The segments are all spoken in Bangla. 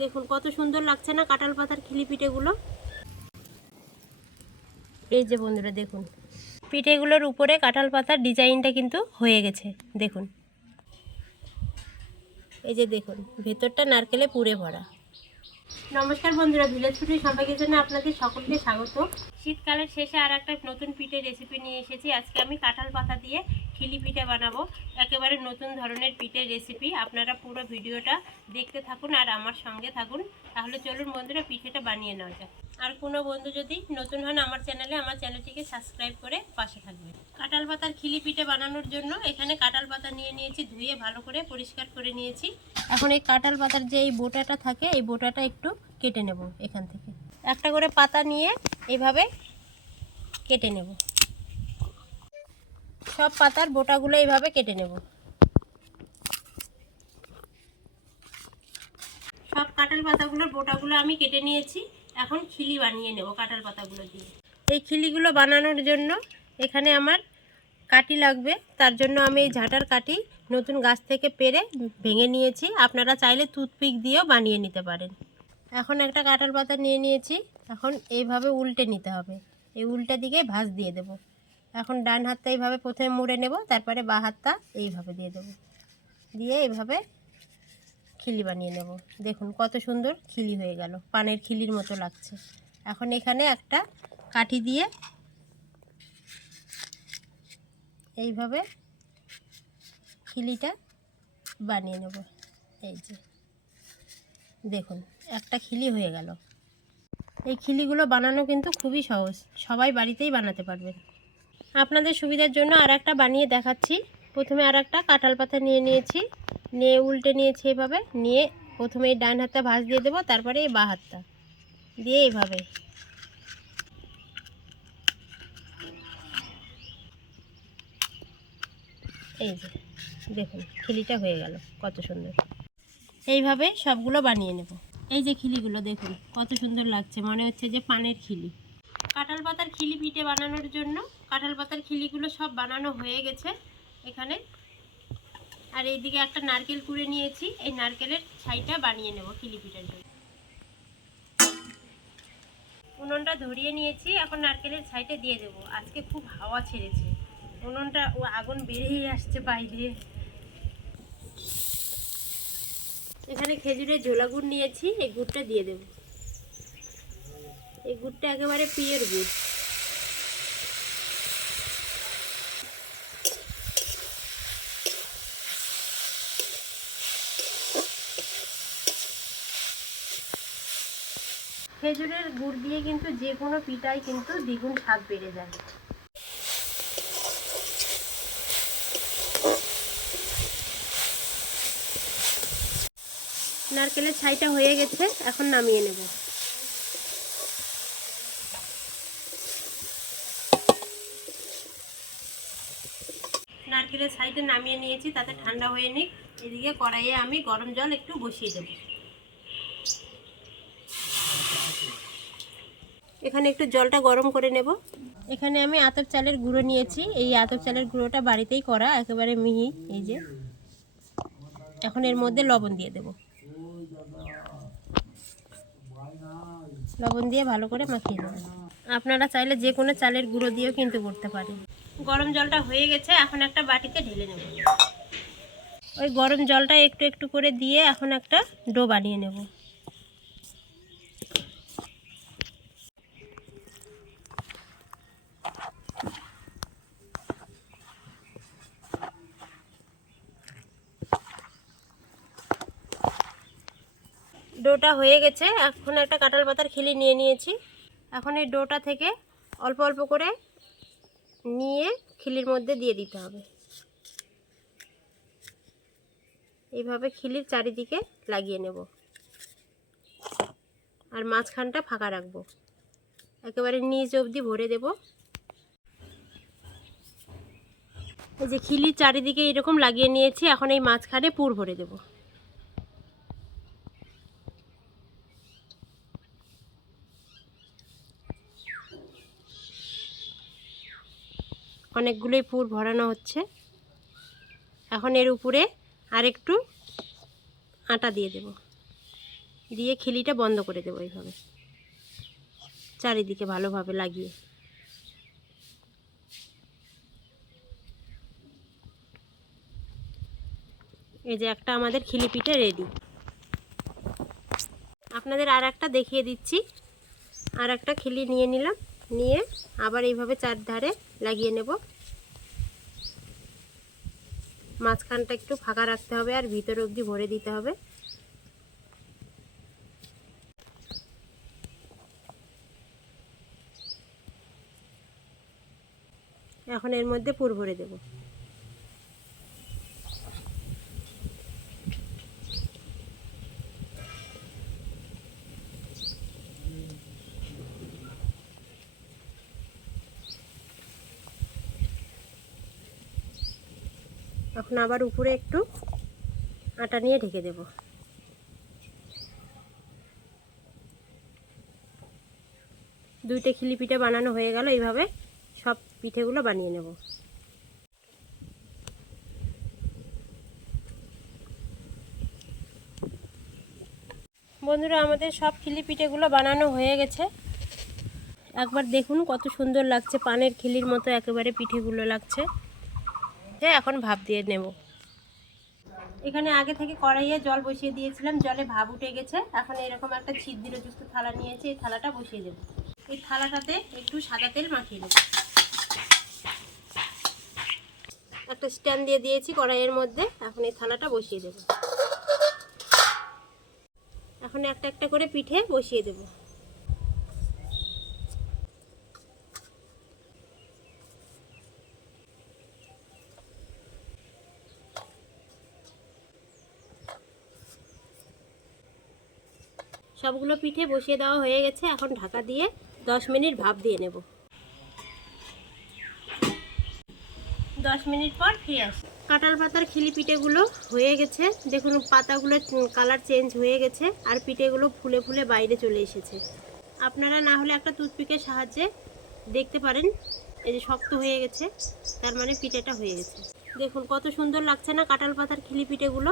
দেখুন, কত সুন্দর লাগছে না কাঁঠাল পাতার খিলি পিঠেগুলো এই যে বন্ধুরা, দেখুন। পিঠেগুলোর উপরে কাঁঠাল পাতার ডিজাইনটা কিন্তু হয়ে গেছে, দেখুন। এই যে দেখুন, ভেতরটা নারকেলে পুড়ে ভরা। নমস্কার বন্ধুরা, ভিলেজ ফুডের সম্পর্কের জন্য আপনাদের সকলকে স্বাগত। শীতকালের শেষে আর একটা নতুন পিঠে রেসিপি নিয়ে এসেছি। আজকে আমি কাঁঠাল পাতা দিয়ে খিলি পিঠে বানাবো। একেবারে নতুন ধরনের পিঠের রেসিপি আপনারা পুরো ভিডিওটা দেখতে থাকুন আর আমার সঙ্গে থাকুন। তাহলে চলুন বন্ধুরা, পিঠেটা বানিয়ে নেওয়া যাক। আর কোনো বন্ধু যদি নতুন হন আমার চ্যানেলে, আমার চ্যানেলটিকে সাবস্ক্রাইব করে পাশে থাকবে। কাঁঠাল পাতার খিলি পিঠে বানানোর জন্য এখানে কাঁঠাল পাতা নিয়ে নিয়েছি, ধুয়ে ভালো করে পরিষ্কার করে নিয়েছি। এখন এই কাঁঠাল পাতার যে এই বোটাটা থাকে, এই বোটাটা একটু কেটে নেব এখান থেকে। একটা করে পাতা নিয়ে এইভাবে কেটে নেব। সব পাতার বোটাগুলো এইভাবে কেটে নেব। সব কাঁঠাল পাতাগুলোর বোটাগুলো আমি কেটে নিয়েছি। এখন খিলি বানিয়ে নেব কাঁঠাল পাতাগুলো দিয়ে। এই খিলিগুলো বানানোর জন্য এখানে আমার কাটি লাগবে। তার জন্য আমি এই ঝাঁটার কাটি নতুন গাছ থেকে পেরে ভেঙে নিয়েছি। আপনারা চাইলে টুথপিক দিয়েও বানিয়ে নিতে পারেন। এখন একটা কাঁঠাল পাতা নিয়ে নিয়েছি। এখন এইভাবে উল্টে নিতে হবে। এই উল্টা দিকে ভাঁজ দিয়ে দেব। এখন ডান হাতটা এইভাবে প্রথমে মুড়ে নেব, তারপরে বা হাতটা এইভাবে দিয়ে দেব। দিয়ে এইভাবে খিলি বানিয়ে নেব। দেখুন কত সুন্দর খিলি হয়ে গেল, পানের খিলির মতো লাগছে। এখন এখানে একটা কাঠি দিয়ে এইভাবে খিলিটা বানিয়ে নেব। এই যে, দেখুন একটা খিলি হয়ে গেল। এই খিলিগুলো বানানো কিন্তু খুবই সহজ, সবাই বাড়িতেই বানাতে পারবেন। আপনাদের সুবিধার জন্য আর একটা বানিয়ে দেখাচ্ছি। প্রথমে আর একটা কাঁঠাল পাতা নিয়ে নিয়েছি। নিয়ে উল্টে নিয়েছি এভাবে। নিয়ে প্রথমে এই ডান হাতটা ভাঁজ দিয়ে দেবো, তারপরে এই বা হাতটা। দিয়ে এইভাবে এই যে, দেখুন, খিলিটা হয়ে গেল, কত সুন্দর। এইভাবে সবগুলো বানিয়ে নেব। এই যে খিলিগুলো, দেখুন, কত সুন্দর লাগছে। মনে হচ্ছে যে পানের খিলি। কাঁঠাল পাতার খিলি পিঠে বানানোর জন্য কাঁঠাল পাতার খিলিগুলো সব বানানো হয়ে গেছে এখানে। আর এইদিকে একটা নারকেল কুড়ে নিয়েছি, এই নারকেলের ছাইটা বানিয়ে নেব খিলি পিঠার জন্য। উনুনটা ধরিয়ে নিয়েছি, এখন নারকেলের ছাইটা দিয়ে দেবো। আজকে খুব হাওয়া ছেড়েছে। উনুনটা, ও আগুন বেরিয়ে আসছে বাইরে। এখানে খেজুরের ঝোলা গুড় নিয়েছি, এই গুড়টা দিয়ে দেব। এই গুড়টা একেবারে পিওর গুড়। খেজুরের গুড় দিয়ে কিন্তু যে কোনো পিঠাই কিন্তু দ্বিগুণ স্বাদ বেড়ে যায়। নারকেলের ছাইটা হয়ে গেছে, এখন নামিয়ে নেব। নারকেলের ছাইটা নামিয়ে নিয়েছি, তাতে ঠান্ডা হয়ে নিক। এদিকে কড়াইয়ে আমি গরম জল একটু বসিয়ে দেব। এখানে একটু জলটা গরম করে নেব। এখানে আমি আতপ চালের গুঁড়ো নিয়েছি। এই আতপ চালের গুঁড়োটা বাড়িতেই করা, একেবারে মিহি, এই যে। এখন এর মধ্যে লবণ দিয়ে দেব। লবণ দিয়ে ভালো করে মাখিয়ে দেবেন আপনারা চাইলে যে কোনো চালের গুঁড়ো দিয়েও কিন্তু করতে পারেন। গরম জলটা হয়ে গেছে, এখন একটা বাটিতে ঢেলে নেব। ওই গরম জলটা একটু একটু করে দিয়ে এখন একটা ডো বানিয়ে নেব। ডোটা হয়ে গেছে। এখন একটা কাঁঠাল পাতার খিলি নিয়ে নিয়েছি। এখন এই ডোটা থেকে অল্প অল্প করে নিয়ে খিলির মধ্যে দিয়ে দিতে হবে। এইভাবে খিলির চারিদিকে লাগিয়ে নেব। আর মাঝখানটা ফাঁকা রাখব। একেবারে নিচ অবধি ভরে দেব। এই যে খিলির চারিদিকে এরকম লাগিয়ে নিয়েছি, এখন এই মাঝখানে পুর ভরে দেবো। অনেকগুলোই পুর ভরানো হচ্ছে। এখন এর উপরে আরেকটু আটা দিয়ে দেব। দিয়ে খিলিটা বন্ধ করে দেবো এইভাবে। চারিদিকে ভালোভাবে লাগিয়ে। এই যে একটা আমাদের খিলি পিঠে রেডি আপনাদের আর একটা দেখিয়ে দিচ্ছি। আর একটা খিলি নিয়ে নিলাম। নিয়ে আবার এইভাবে চারধারে লাগিয়ে নেব। মাঝখানটা একটু ফাঁকা রাখতে হবে আর ভিতর অবধি ভরে দিতে হবে। এখন এর মধ্যে পুর ভরে দেব। এখন আবার উপরে একটু আটা নিয়ে ঢেকে দেব। দুইটা খিলি পিঠে বানানো হয়ে গেল, এইভাবে সব পিঠেগুলো বানিয়ে নেব। বন্ধুরা, আমাদের সব খিলি পিঠেগুলো বানানো হয়ে গেছে। একবার দেখুন কত সুন্দর লাগছে, পানের খিলির মতো একেবারে পিঠেগুলো লাগছে। এখন ভাপ দিয়ে নেব। এখানে আগে থেকে কড়াইয়ে জল বসিয়ে দিয়েছিলাম, জলে ভাব উঠে গেছে। এখন এরকম একটা ছিদ্রযুক্ত থালা নিয়েছি, এই থালাটা বসিয়ে দেব। এই থালাটাতে একটু সাদা তেল মাখিয়ে দেব। একটা স্ট্যান্ড দিয়ে দিয়েছি কড়াইয়ের মধ্যে, এখন এই থালাটা বসিয়ে দেব। এখন একটা একটা করে পিঠে বসিয়ে দেব। সবগুলো পিঠে বসিয়ে দেওয়া হয়ে গেছে। এখন ঢাকা দিয়ে দশ মিনিট ভাপ দিয়ে নেব। দশ মিনিট পর ফিরে কাঁঠাল পাতার খিলি পিঠেগুলো হয়ে গেছে। দেখুন, পাতাগুলো কালার চেঞ্জ হয়ে গেছে আর পিঠেগুলো ফুলে ফুলে বাইরে চলে এসেছে। আপনারা না হলে একটা টুথপিকের সাহায্যে দেখতে পারেন। এই যে শক্ত হয়ে গেছে, তার মানে পিঠেটা হয়ে গেছে। দেখুন, কত সুন্দর লাগছে না কাঁঠাল পাতার খিলি পিঠেগুলো।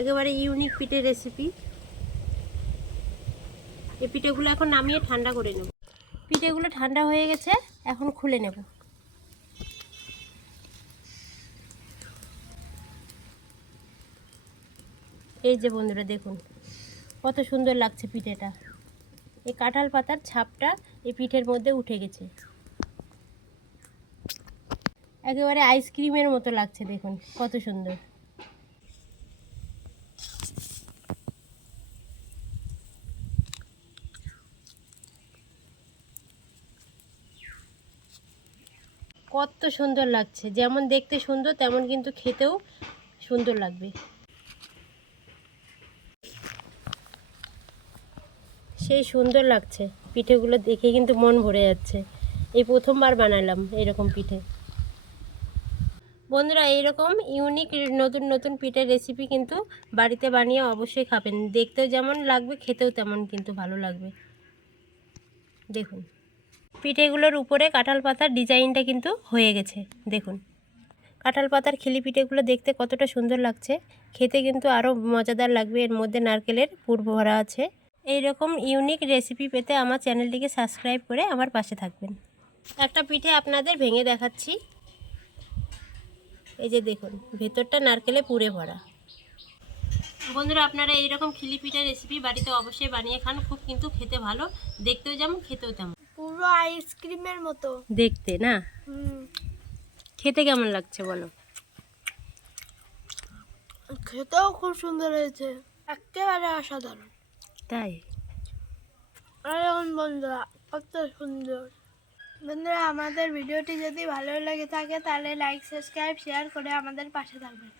একেবারে ইউনিক পিঠের রেসিপি এই পিঠেগুলো এখন নামিয়ে ঠান্ডা করে নেব। পিঠেগুলো ঠান্ডা হয়ে গেছে, এখন খুলে নেব। এই যে বন্ধুরা, দেখুন, কত সুন্দর লাগছে পিঠেটা। এই কাঁঠাল পাতার ছাপটা এই পিঠের মধ্যে উঠে গেছে। একেবারে আইসক্রিমের মতো লাগছে, দেখুন, কত সুন্দর। কত সুন্দর লাগছে। যেমন দেখতে সুন্দর, তেমন কিন্তু খেতেও সুন্দর লাগবে। সেই সুন্দর লাগছে। পিঠেগুলো দেখে কিন্তু মন ভরে যাচ্ছে। এই প্রথমবার বানালাম এরকম পিঠে। বন্ধুরা, এইরকম ইউনিক নতুন নতুন পিঠের রেসিপি কিন্তু বাড়িতে বানিয়ে অবশ্যই খাবেন। দেখতেও যেমন লাগবে, খেতেও তেমন কিন্তু ভালো লাগবে। দেখুন। পিঠেগুলোর উপরে কাঁঠাল পাতার ডিজাইনটা কিন্তু হয়ে গেছে, দেখুন। কাঁঠাল পাতার খিলি পিঠেগুলো দেখতে কতটা সুন্দর লাগছে, খেতে কিন্তু আরও মজাদার লাগবে, এর মধ্যে নারকেলের পুর ভরা আছে। এই রকম ইউনিক রেসিপি পেতে আমার চ্যানেলটিকে সাবস্ক্রাইব করে আমার পাশে থাকবেন। একটা পিঠে আপনাদের ভেঙে দেখাচ্ছি। এই যে দেখুন, ভেতরটা নারকেলে পুড়ে ভরা। বন্ধুরা, আপনারা এইরকম খিলি পিঠার রেসিপি বাড়িতে অবশ্যই বানিয়ে খান, খুব কিন্তু খেতে ভালো, দেখতেও যেমন, খেতেও তেমন। পুরো আইসক্রিমের মতো। দেখতে না? খেতে কেমন লাগছে বলো? খেতেও খুব সুন্দর হয়েছে। একেবারে অসাধারণ। তাই? আর এখন বন্ধুরা কত সুন্দর। বন্ধুরা আমাদের ভিডিওটি যদি ভালো লেগে থাকে তাহলে লাইক সাবস্ক্রাইব শেয়ার করে আমাদের পাশে থাকবেন।